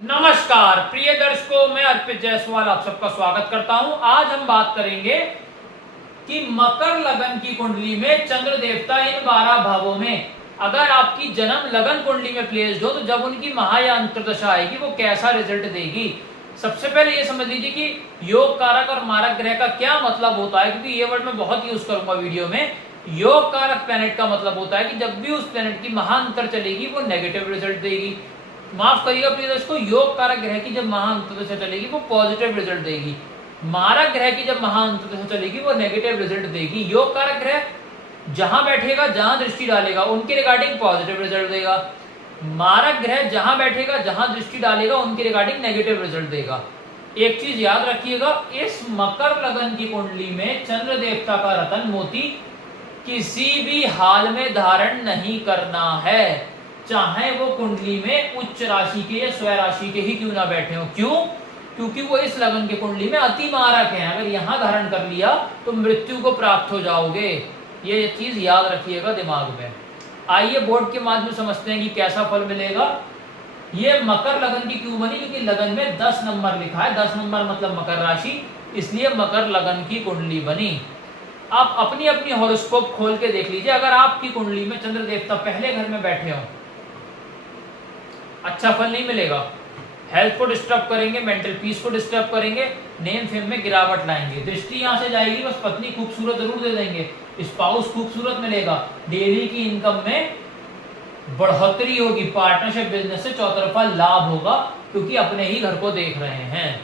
नमस्कार प्रिय दर्शकों, मैं अर्पित जायसवाल आप सबका स्वागत करता हूं। आज हम बात करेंगे कि मकर लगन की कुंडली में चंद्र देवता इन 12 भावों में अगर आपकी जन्म लगन कुंडली में प्लेस्ड हो तो जब उनकी महा या अंतर्दशा आएगी वो कैसा रिजल्ट देगी। सबसे पहले ये समझ लीजिए कि योग कारक और मारक ग्रह का क्या मतलब होता है, क्योंकि ये वर्ड मैं बहुत यूज करूंगा वीडियो में। योग कारक प्लेनेट का मतलब होता है कि जब भी उस प्लेनेट की महाअंतर चलेगी वो नेगेटिव रिजल्ट देगी। माफ करिएगा प्रिय दर्शकों, योग कारक ग्रह की जब महाअंतर्दशा चलेगी वो पॉजिटिव रिजल्ट देगी। मारक ग्रह की जब महाअंतर्दशा चलेगी वो नेगेटिव रिजल्ट देगी। योग कारक ग्रह जहां बैठेगा, जहां दृष्टि डालेगा उनके रिगार्डिंग पॉजिटिव रिजल्ट देगा। मारक ग्रह जहां बैठेगा, जहां दृष्टि डालेगा उनके रिगार्डिंग नेगेटिव रिजल्ट देगा। एक चीज याद रखिएगा, इस मकर लगन की कुंडली में चंद्र देवता का रतन मोती किसी भी हाल में धारण नहीं करना है, चाहे वो कुंडली में उच्च राशि के या स्वय राशि के ही क्यों ना बैठे हो। क्यों? क्योंकि वो इस लगन के कुंडली में अति मारक है। अगर यहां धारण कर लिया तो मृत्यु को प्राप्त हो जाओगे। ये चीज याद रखिएगा दिमाग में। आइए बोर्ड के माध्यम समझते हैं कि कैसा फल मिलेगा। ये मकर लगन की क्यों बनी? क्योंकि लगन में 10 नंबर लिखा है। 10 नंबर मतलब मकर राशि, इसलिए मकर लगन की कुंडली बनी। आप अपनी अपनी हॉरोस्कोप खोल के देख लीजिए। अगर आपकी कुंडली में चंद्र देवता पहले घर में बैठे हो, अच्छा फल नहीं मिलेगा। हेल्थ को डिस्टर्ब करेंगे, मेंटल पीस को डिस्टर्ब करेंगे, नेम फेम में गिरावट लाएंगे। दृष्टि यहां से जाएगी, बस पत्नी खूबसूरत जरूर दे देंगे, स्पाउस खूबसूरत मिलेगा, डेली की इनकम में बढ़ोतरी होगी, पार्टनरशिप बिजनेस से चौतरफा लाभ होगा क्योंकि अपने ही घर को देख रहे हैं।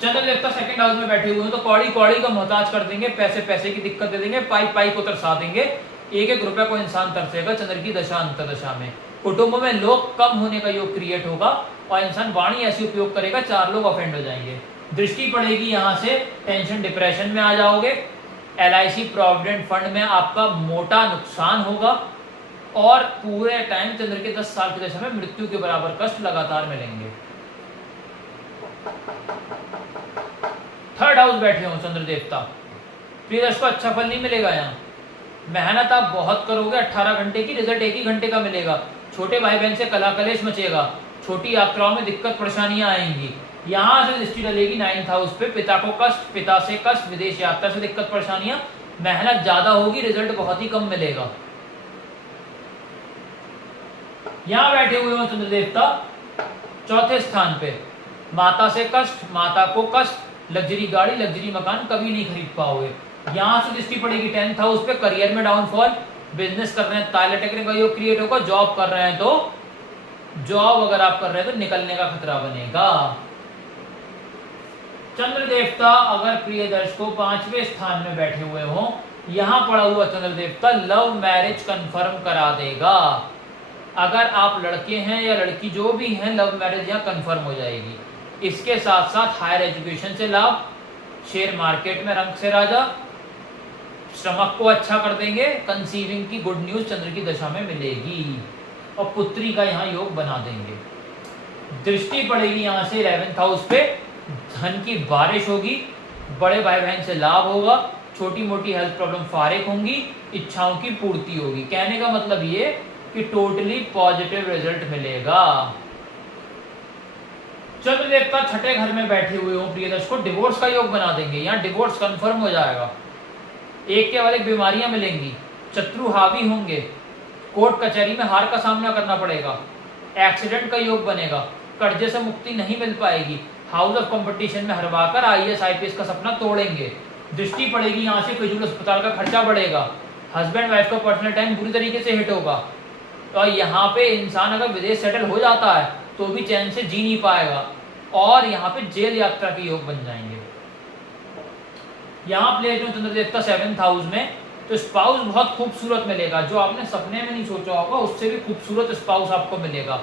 चंद्र देवता सेकंड हाउस में बैठे हुए हैं तो कौड़ी कौड़ी का मोहताज कर देंगे, पैसे पैसे की दिक्कत दे देंगे, पाई पाई को तरसा देंगे। एक एक रुपए को इंसान तरसेगा चंद्र की दशा अंतर्दशा में। कुटुंब में लोग कम होने का योग क्रिएट होगा और इंसान वाणी ऐसी उपयोग करेगा 4 लोग ऑफेंड हो जाएंगे। दृष्टि पड़ेगी यहां से, टेंशन डिप्रेशन में आ जाओगे। LIC प्रोविडेंट फंड में आपका मोटा नुकसान होगा और पूरे टाइम चंद्र के 10 साल की दशा में मृत्यु के बराबर कष्ट लगातार मिलेंगे। थर्ड हाउस बैठे हो चंद्र देवता, प्रिय दर्शकों अच्छा फल नहीं मिलेगा। यहाँ मेहनत आप बहुत करोगे, 18 घंटे की, रिजल्ट 1 ही घंटे का मिलेगा। छोटे भाई बहन से कला कलेश मचेगा, छोटी यात्राओं में दिक्कत परेशानियां आएंगी। यहां से दृष्टि डलेगी 9th हाउस पे, पिता को कष्ट, पिता से कष्ट, विदेश यात्रा से दिक्कत परेशानियां, मेहनत ज्यादा होगी, रिजल्ट बहुत ही कम मिलेगा। यहां बैठे हुए हो चंद्र देवता चौथे स्थान पे, माता से कष्ट, माता को कष्ट, लग्जरी गाड़ी, लग्जरी मकान कभी नहीं खरीद पाओगे। यहां से दृष्टि पड़ेगी 10th हाउस पे, करियर में डाउनफॉल, बिजनेस कर रहे हैं ताले टकरे का योग क्रिएट होगा, जॉब कर रहे हैं तो जॉब अगर आप कर रहे हैं तो निकलने का खतरा बनेगा। चंद्र देवता अगर प्रिय दर्शकों 5वें स्थान में बैठे हुए हो, यहां पड़ा हुआ चंद्र देवता लव मैरिज कंफर्म करा देगा। अगर आप लड़के हैं या लड़की जो भी हैं, लव मैरिज यहां कंफर्म हो जाएगी। इसके साथ साथ हायर एजुकेशन से लाभ, शेयर मार्केट में रंग से राजा, श्रमक को अच्छा कर देंगे, कंसीविंग की गुड न्यूज चंद्र की दशा में मिलेगी और पुत्री का यहाँ योग बना देंगे। दृष्टि पड़ेगी यहाँ से 11th हाउस पे, धन की बारिश होगी, बड़े भाई बहन से लाभ होगा, छोटी मोटी हेल्थ प्रॉब्लम फारिग होंगी, इच्छाओं की पूर्ति होगी। कहने का मतलब ये कि टोटली पॉजिटिव रिजल्ट मिलेगा। चंद्र देवता छठे घर में बैठे हुए हो प्रिय दर्शकों, डिवोर्स का योग बना देंगे। यहाँ डिवोर्स कंफर्म हो जाएगा, एक के बाद एक बीमारियां मिलेंगी, शत्रु हावी होंगे, कोर्ट कचहरी में हार का सामना करना पड़ेगा, एक्सीडेंट का योग बनेगा, कर्जे से मुक्ति नहीं मिल पाएगी, हाउस ऑफ कंपटीशन में हरवाकर IAS IPS का सपना तोड़ेंगे। दृष्टि पड़ेगी यहाँ से, फिजूल अस्पताल का खर्चा बढ़ेगा, हस्बैंड वाइफ का पर्सनल टाइम बुरी तरीके से हिट होगा। और यहाँ पे इंसान अगर विदेश सेटल हो जाता है तो भी चैन से जी नहीं पाएगा और यहाँ पे जेल यात्रा के योग बन जाएंगे। यहाँ प्लेस में चंद्र देवता 7th हाउस में, तो स्पाउस बहुत खूबसूरत मिलेगा, जो आपने सपने में नहीं सोचा होगा उससे भी खूबसूरत स्पाउस आपको मिलेगा।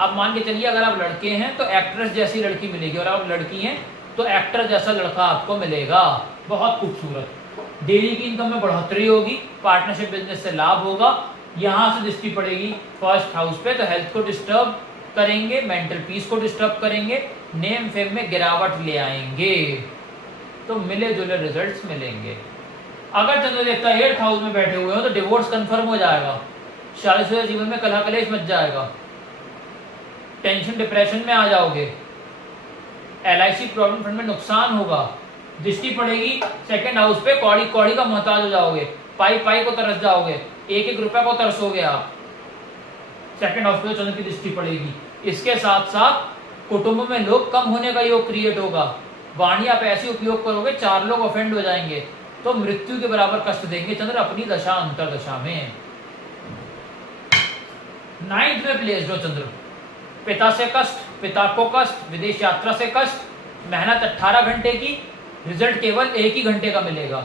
आप मान के चलिए अगर आप लड़के हैं तो एक्ट्रेस जैसी लड़की मिलेगी और आप लड़की हैं तो एक्टर जैसा लड़का आपको मिलेगा, बहुत खूबसूरत। डेली की इनकम में बढ़ोतरी होगी, पार्टनरशिप बिजनेस से लाभ होगा। यहाँ से दृष्टि पड़ेगी 1st हाउस पे, तो हेल्थ को डिस्टर्ब करेंगे, मेंटल पीस को डिस्टर्ब करेंगे, नेम फेम में गिरावट ले आएंगे, तो मिले जुले रिजल्ट्स मिलेंगे। अगर चंद्र देवता 8th हाउस में बैठे हुए हो तो डिवोर्स कंफर्म हो जाएगा, शादीशुदा जीवन में कलह कलेश मच जाएगा, टेंशन डिप्रेशन में आ जाओगे, LIC प्रॉविडेंट फंड में नुकसान होगा, दृष्टि पड़ेगी सेकंड हाउस पे, कौड़ी कौड़ी का मोहताज हो जाओगे, पाई पाई को तरस जाओगे, एक एक रुपए को तरसोगे आप, सेकंड हाउस पे चंद्र की दृष्टि पड़ेगी। इसके साथ साथ कुटुंब में लोग कम होने का योग क्रिएट होगा, वाणी आप ऐसे उपयोग करोगे 4 लोग ऑफेंड हो जाएंगे, तो मृत्यु के बराबर कष्ट देंगे चंद्र अपनी दशा अंतरदशा में। 9th में प्लेस्ड हो चंद्र, पिता से कष्ट, पिता को कष्ट, विदेश यात्रा से कष्ट, मेहनत 18 घंटे की, रिजल्ट केवल 1 ही घंटे का मिलेगा।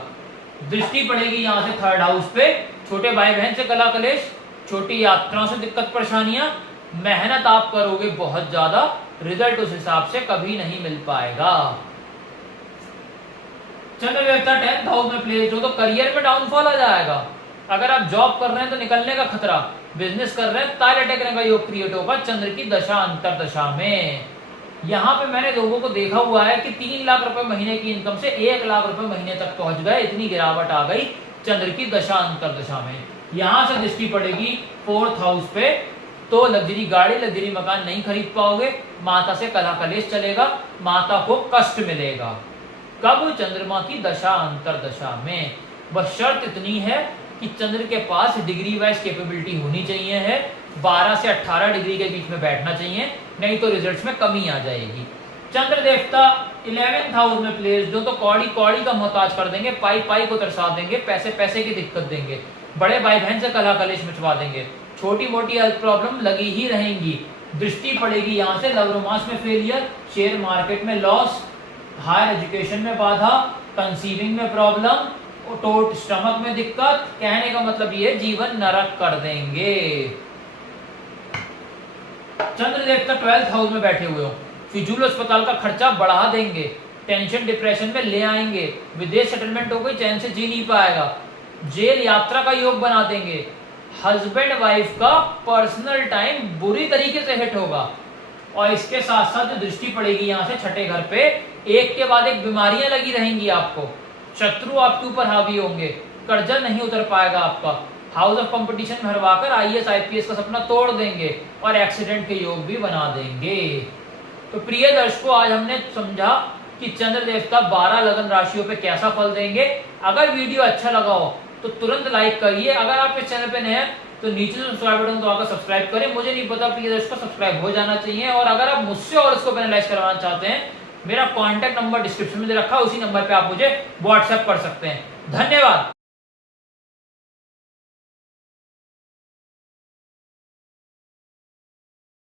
दृष्टि पड़ेगी यहाँ से 3rd हाउस पे, छोटे भाई बहन से कला कलेश, छोटी यात्राओं से दिक्कत परेशानियां, मेहनत आप करोगे बहुत ज्यादा, रिजल्ट उस हिसाब से कभी नहीं मिल पाएगा। चंद्र देवता 10th हाउस में प्लेस्ड हो तो करियर में डाउनफॉल आ जाएगा। अगर आप जॉब कर रहे हैं तो निकलने का खतरा, बिजनेस कर रहे हैं ताले टेकने का योग क्रिएट होगा चंद्र की दशा अंतरदशा में। यहाँ पे मैंने लोगों को देखा हुआ है कि 3 लाख रुपए महीने की इनकम से 1 लाख रुपए महीने तक पहुंच गए, इतनी गिरावट आ गई चंद्र की दशा अंतरदशा में। यहाँ से दृष्टि पड़ेगी 4th हाउस पे, तो लग्जरी गाड़ी लग्जरी मकान नहीं खरीद पाओगे, माता से कलह कलेश चलेगा, माता को कष्ट मिलेगा। कब? चंद्रमा की दशा अंतरदशा में। बस शर्त इतनी है कि चंद्र के पास डिग्री वाइज कैपेबिलिटी होनी चाहिए है, 12 से 18 डिग्री के बीच में बैठना चाहिए, नहीं तो रिजल्ट्स में कमी आ जाएगी। चंद्र देवता 11th हाउस में प्लेस्ड हो तो कौड़ी कौड़ी का मोहताज कर देंगे, पाई पाई को तरसा देंगे, पैसे पैसे की दिक्कत देंगे, बड़े भाई बहन से कलह कलेश मचवा देंगे, छोटी मोटी हेल्थ प्रॉब्लम लगी ही रहेंगी। दृष्टि पड़ेगी यहाँ से लव रोमांस में फेलियर, शेयर मार्केट में लॉस, हायर एजुकेशन में बाधा, कंसीविंग में प्रॉब्लम, टोट स्टमक में दिक्कत। कहने का मतलब ये जीवन नरक कर देंगे। चंद्र देवता 12th हाउस में बैठे हुए हो, फिजूल अस्पताल का खर्चा बढ़ा देंगे, टेंशन डिप्रेशन में ले आएंगे, विदेश सेटलमेंट हो गई, चैन से जी नहीं पाएगा, जेल यात्रा का योग बना देंगे, हस्बैंड वाइफ का पर्सनल टाइम बुरी तरीके से हिट होगा। और इसके साथ साथ जो दृष्टि पड़ेगी यहाँ से 6ठे घर पे, एक के बाद एक बीमारियां लगी रहेंगी आपको, शत्रु आपके ऊपर हावी होंगे, कर्जा नहीं उतर पाएगा आपका, हाउस ऑफ कंपटीशन में हरवाकर IAS IPS का सपना तोड़ देंगे और एक्सीडेंट के योग भी बना देंगे। तो प्रिय दर्शकों, आज हमने समझा कि चंद्र देवता 12 लगन राशियों पे कैसा फल देंगे। अगर वीडियो अच्छा लगा हो तो तुरंत लाइक करिए, अगर आप इस चैनल पे नए हैं तो नीचे जो सब्सक्राइब बटन दबाकर सब्सक्राइब करें। मुझे नहीं पता प्रिय दर्शकों सब्सक्राइब हो जाना चाहिए। और अगर आप मुझसे और इसको एनालाइज करवाना चाहते हैं, मेरा कॉन्टैक्ट नंबर डिस्क्रिप्शन में दे रखा है, उसी नंबर पे आप मुझे व्हाट्सएप कर सकते हैं। धन्यवाद।